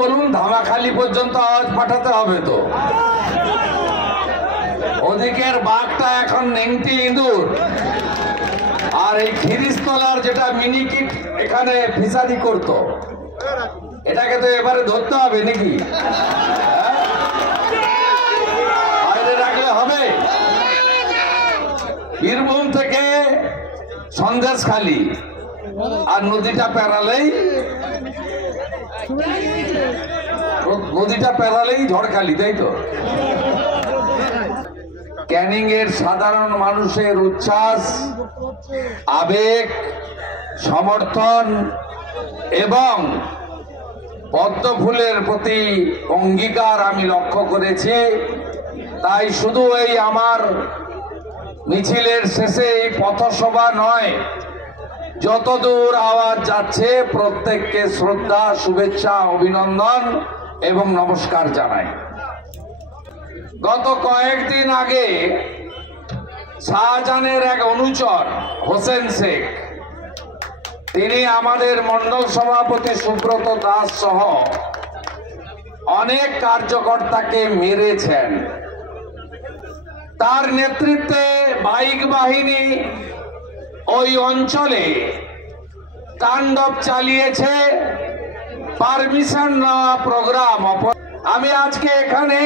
বলুন, ধামাখালি পর্যন্ত আওয়াজ পাঠাতে হবে তো। ওদিকের বাঘটা এখন নেংটি ইঁদুর, আর এই খিরিস্তলার যেটা মিনিকিট এখানে ফিসারি করতো, এটাকে তো এবারে ধরতে হবে নাকি? বাইরে রাখলে হবে? বীরভূম থেকে সন্দেশখালি, আর নদীটা পেরালেই ঝড়খালি, তাই তো? ক্যানিং এর সাধারণ মানুষের উচ্ছ্বাস, আবেগ, সমর্থন এবং পদ্ম ফুলের প্রতি অঙ্গীকার আমি লক্ষ্য করেছি। তাই শুধু এই আমার মিছিলের শেষে এই পথসভা নয়, যতদূর আওয়াজ যাচ্ছে প্রত্যেককে শ্রদ্ধা, শুভেচ্ছা, অভিনন্দন এবং নমস্কার জানাই। গত কয়েকদিন আগে শাহজাহানের এক অনুচর হোসেন শেখ, তিনি আমাদের মন্ডল সভাপতি সুব্রত দাস সহ অনেক কার্যকর্তাকে মেরেছেন। তার নেতৃত্বে বাইক বাহিনী ওই অঞ্চলে তাণ্ডব চালিয়েছে, পারমিশন নেওয়া প্রোগ্রাম। আমি আজকে এখানে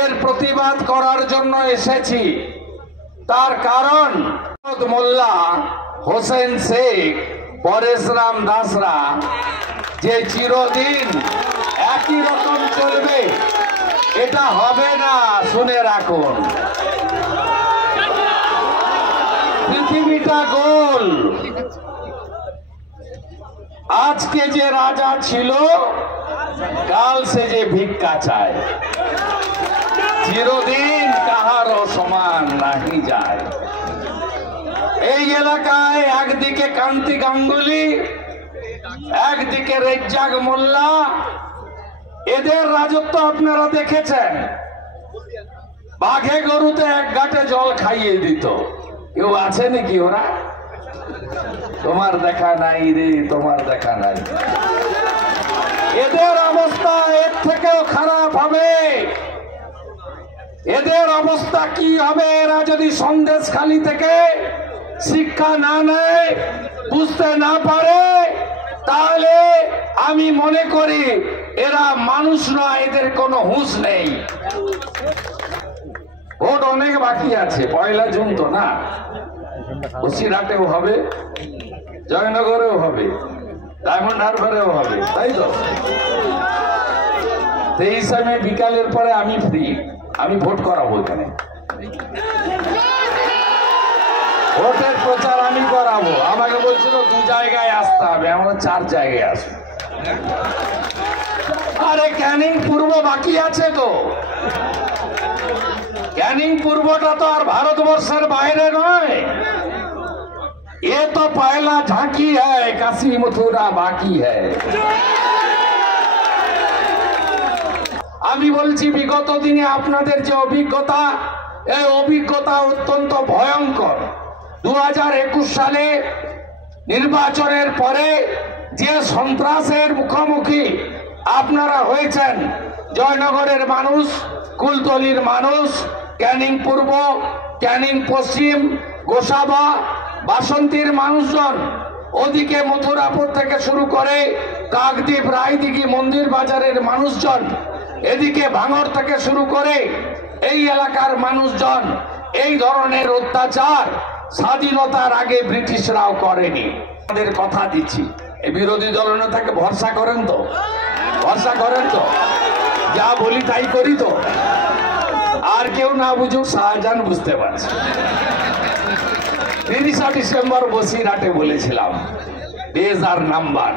এর প্রতিবাদ করার জন্য এসেছি। তার কারণ মোল্লা, হোসেন শেখ, পরেশরাম দাসরা যে চিরদিন একই রকম চলবে, এটা হবে না। শুনে রাখুন, পৃথিবীটা গোল। আজকে যে রাজা ছিল, কাল সে যে ভিক্ষা চায়, চিরদিন কাহারও সমান নাহি যায়। এই এলাকায় একদিকে কান্তি গাঙ্গুলি, একদিকে রেজ্জাক মোল্লা, এদের রাজত্ব আপনারা দেখেছেন। বাঘে গরুতে এক ঘাটে জল খাইয়ে দিত। কেউ আছে নাকি ওরা? তোমার দেখা নাই রে, তোমার দেখা নাই। এদের অবস্থা এর থেকেও খারাপ হবে। এদের অবস্থা কি হবে? এরা যদি সন্দেশখালি থেকে শিক্ষা না নেয়, বুঝতে না পারে, তাহলে আমি মনে করি এরা মানুষ নয়, এদের কোনো হুঁশ নেই। ভোট অনেক বাকি আছে, 1 জুন তো না? বসিরহাটেও হবে, জয়নগরেও হবে, ডায়মন্ড হারবারেও হবে, তাই তো? 23 মে বিকালের পরে আমি ফ্রি, আমি ভোট করাবো এখানে। ভোটের প্রচার আমি করাবো। আমাকে বলছিল 2 জায়গায় আসতে হবে, আমরা 4 জায়গায় আসবো। আরে ক্যানিং পূর্ব বাকি আছে তো। ক্যানিং পূর্বটা তো আর ভারতবর্ষের বাইরে নয়। এ তো পয়লা ঝাঁকি হ্যায়, কাশী মথুরা বাকি হ্যায়। আমি বলছি, বিগত দিনে আপনাদের যে অভিজ্ঞতা, এই অভিজ্ঞতা অত্যন্ত ভয়ঙ্কর। 2021 সালে নির্বাচনের পরে যে সন্ত্রাসের মুখোমুখি আপনারা হয়েছেন, জয়নগরের মানুষ, কুলতলির মানুষ, ক্যানিং পূর্ব, ক্যানিং পশ্চিম, গোসাবা, বাসন্তীর মানুষজন, ওদিকে মথুরাপুর থেকে শুরু করে কাকদ্বীপ, রায়দিঘি, মন্দির বাজারের মানুষজন, এদিকে ভাঙড় থেকে শুরু করে এই এলাকার মানুষজন, এই ধরনের অত্যাচার স্বাধীনতার আগে ব্রিটিশরাও করেনি। আমাদের কথা দিচ্ছি, এই বিরোধী দলনেতাকে ভরসা করেন তো? ভরসা করেন তো? যা বলি তাই করি তো? আর কেউ না বুঝুক, শাহজাহান বুঝতে পারছে। 30 ডিসেম্বর বসিরহাটে বলেছিলাম, ডেজ আর নাম্বার,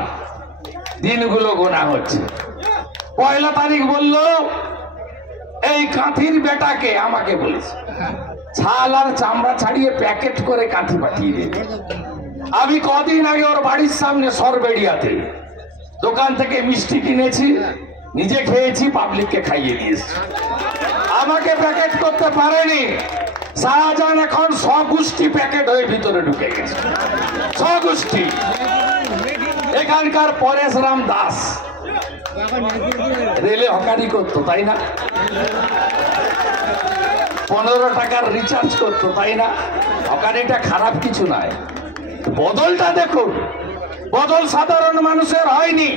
দিনগুলো গোনা হচ্ছে। 1 তারিখ বলল, এই কাঁথির বেটাকে, আমাকে বলেছে, ছাল আর চামড়া ছাড়িয়ে প্যাকেট করে কাঁথি পাঠিয়ে দেবে। আমি কদিন আগে ওর বাড়ির সামনে সরবেড়িয়াতে দোকান থেকে মিষ্টি কিনেছি, নিজে খেয়েছি, পাবলিককে খাইয়ে দিয়েছি। আমাকে প্যাকেট করতে পারেনি। শাহজাহান এখন স্বগোষ্ঠী প্যাকেট হয়ে ভিতরে ঢুকে গেছে। স্বগোষ্ঠী। এখানকার পরেশরাম দাস, রেলে হকারি করতো, তাই না? 15 টাকার রিচার্জ করতো, তাই না? হকারিটা খারাপ কিছু নয়। বদলটা দেখুন, বদল সাধারণ মানুষের হয়নি।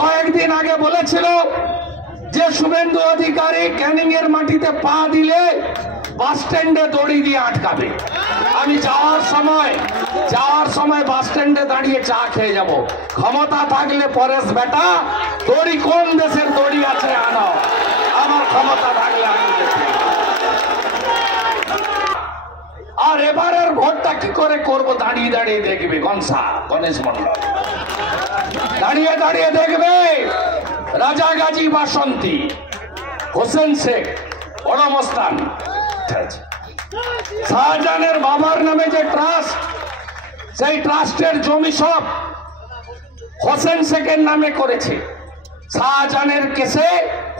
কয়েকদিন আগে বলেছিল যে শুভেন্দু অধিকারী ক্যানিং এর মাটিতে পা দিলে বাস স্ট্যান্ডে দড়ি দিয়ে আটকাবে। আমি যাওয়ার সময় বাস স্ট্যান্ডে দাঁড়িয়ে চা খেয়ে যাব। ক্ষমতা থাকলে পরেশ বেটা, দড়ি কোন দেশের দড়ি আছে আনো, আমার ক্ষমতা থাকলে আমি দেখি। আর এবারের ভোটটা কি করে করব? দাঁড়িয়ে দাঁড়িয়ে দেখবে গণেশ মন্ডল, দাঁড়িয়ে দাঁড়িয়ে দেখবে রাজা গাজী বাসন্তী, হোসেন শেখ, বড়মস্তান, শাহজাহানের বাবার নামে যে ট্রাস্ট, সেই ট্রাস্টের জমি সব হোসেন শেখের নামে করেছে। শাহজাহানের কেসে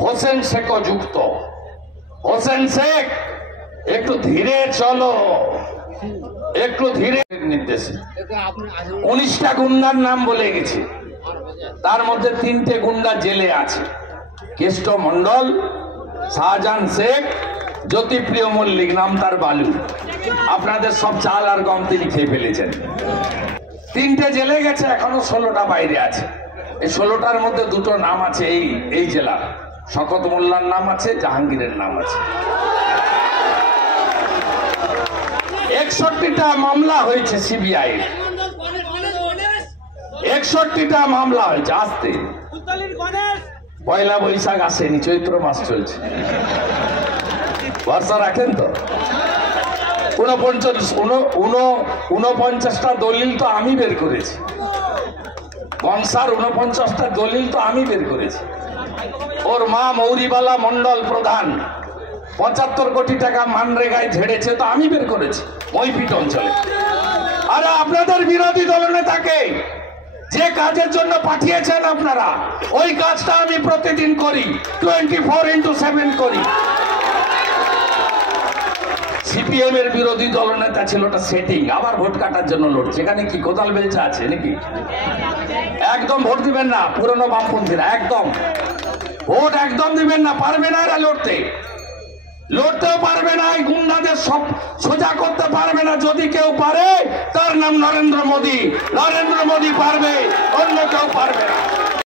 হোসেন শেখও যুক্ত। হোসেন শেখ, একটু ধীরে চলো, একটু ধীরে। নির্দেশে 19টা গুন্ডার নাম বলে গেছে, তার মধ্যে 3টে গুন্ডা জেলে আছে, কেষ্ট মন্ডল, শাহজাহান শেখ, জ্যোতিপ্রিয় মল্লিক, নাম তার বালু। আপনাদের সব চাল আর গম তিনি খেয়ে ফেলেছেন। 3টে জেলে গেছে, এখনো 16টা বাইরে আছে। এই 16টার মধ্যে 2টো নাম আছে এই জেলার, শকত মোল্লার নাম আছে, জাহাঙ্গীরের নাম আছে। 61টা মামলা হয়েছে সিবিআই, 61টা মামলা হয়েছে। আসতে পয়লা বৈশাখ আসেনি, চৈত্র মাস চলছে, ভরসা রাখেন তো। 49টা দলিল তো আমি বের করেছি, কনসার 49টা দলিল তো আমি বের করেছি। ওর মা মৌরিবালা মন্ডল প্রধান 75 কোটি টাকা মানরেগায় ঝেড়েছে, তো আমি বের করেছি মইপিট অঞ্চলে। আরে আপনাদের বিরোধী দলনেতাকে যে কাজের জন্য পাঠিয়েছেন আপনারা, ওই কাজটা আমি প্রতিদিন করি, 24x7 করি। সিপিএম এর বিরোধী দলনেতা ছিল, ওটা সেটিং, আবার ভোট কাটার জন্য লড়ছে। এখানে কি কোদাল বেলচা আছে নাকি? একদম ভোট দিবেন না পুরনো বামপন্থীরা, একদম ভোট একদম দিবেন না, পারবে না এরা লড়তেও পারবে না, এই গুন্ডাদের সব সোজা করতে পারবে না। যদি কেউ পারে, তার নাম নরেন্দ্র মোদী। নরেন্দ্র মোদী পারবে, অন্য কেউ পারবে না।